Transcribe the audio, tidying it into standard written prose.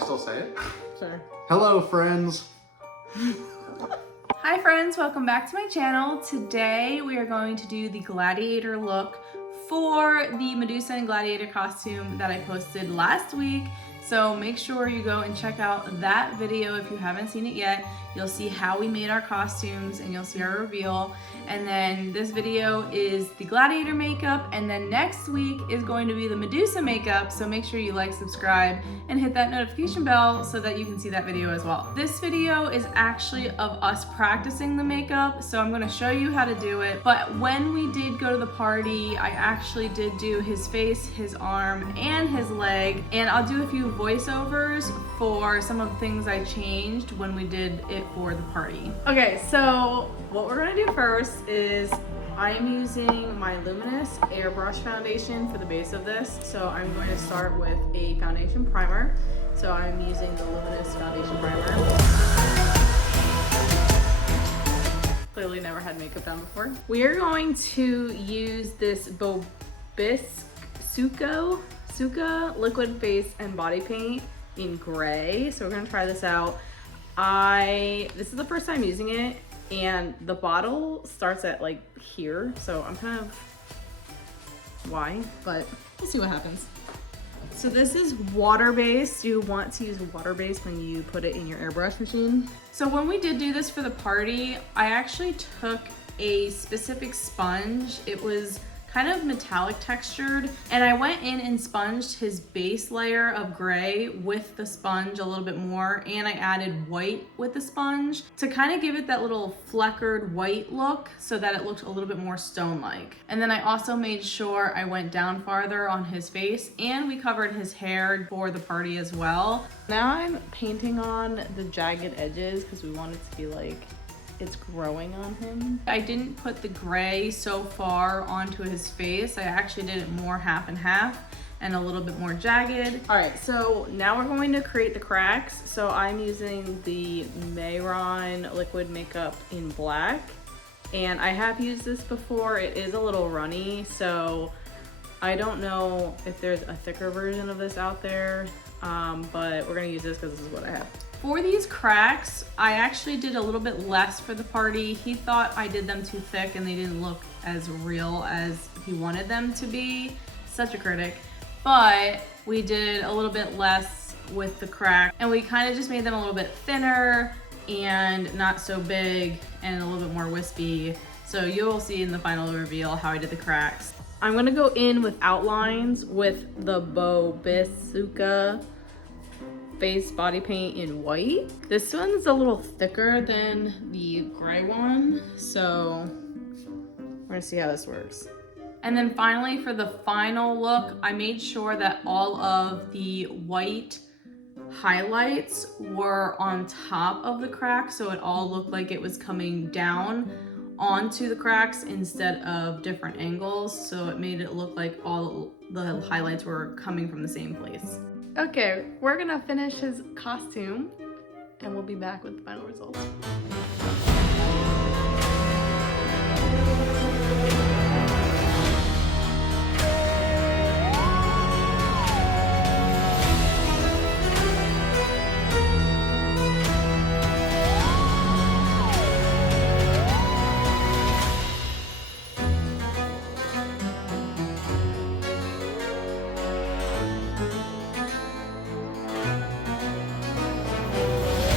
still say it? Sure. Hello, friends. Hi friends, welcome back to my channel. Today we are going to do the gladiator look for the Medusa and gladiator costume that I posted last week. So make sure you go and check out that video if you haven't seen it yet. You'll see how we made our costumes and you'll see our reveal. And then this video is the gladiator makeup, and then next week is going to be the Medusa makeup. So make sure you like, subscribe, and hit that notification bell so that you can see that video as well. This video is actually of us practicing the makeup, so I'm going to show you how to do it. But when we did go to the party, I actually did do his face, his arm, and his leg, and I'll do a few voiceovers for some of the things I changed when we did it for the party. Okay, so what we're gonna do first is I am using my Luminous Airbrush foundation for the base of this. So I'm going to start with a foundation primer. So I'm using the Luminous foundation primer. Clearly never had makeup done before. We are going to use this Suka liquid face and body paint in gray. So we're gonna try this out. This is the first time using it, and the bottle starts at like here, so I'm kind of why, but we'll see what happens. So this is water-based. You want to use water-based when you put it in your airbrush machine. So when we did do this for the party, I actually took a specific sponge. It was kind of metallic textured, and I went in and sponged his base layer of gray with the sponge a little bit more, and I added white with the sponge to kind of give it that little fleckered white look so that it looked a little bit more stone-like. And then I also made sure I went down farther on his face, and we covered his hair for the party as well. Now I'm painting on the jagged edges because we want it to be like it's growing on him. I didn't put the gray so far onto his face. I actually did it more half and half and a little bit more jagged. All right, so now we're going to create the cracks. So I'm using the Mayron liquid makeup in black, and I have used this before. It is a little runny, so I don't know if there's a thicker version of this out there, but we're gonna use this because this is what I have. For these cracks, I actually did a little bit less for the party. He thought I did them too thick and they didn't look as real as he wanted them to be. Such a critic. But we did a little bit less with the crack, and we kind of just made them a little bit thinner and not so big and a little bit more wispy. So you'll see in the final reveal how I did the cracks. I'm gonna go in with outlines with the Suka face body paint in white. This one's a little thicker than the gray one, so we're gonna see how this works. And then finally, for the final look, I made sure that all of the white highlights were on top of the crack, so it all looked like it was coming down onto the cracks instead of different angles, so it made it look like all the highlights were coming from the same place. Okay, we're gonna finish his costume and we'll be back with the final results.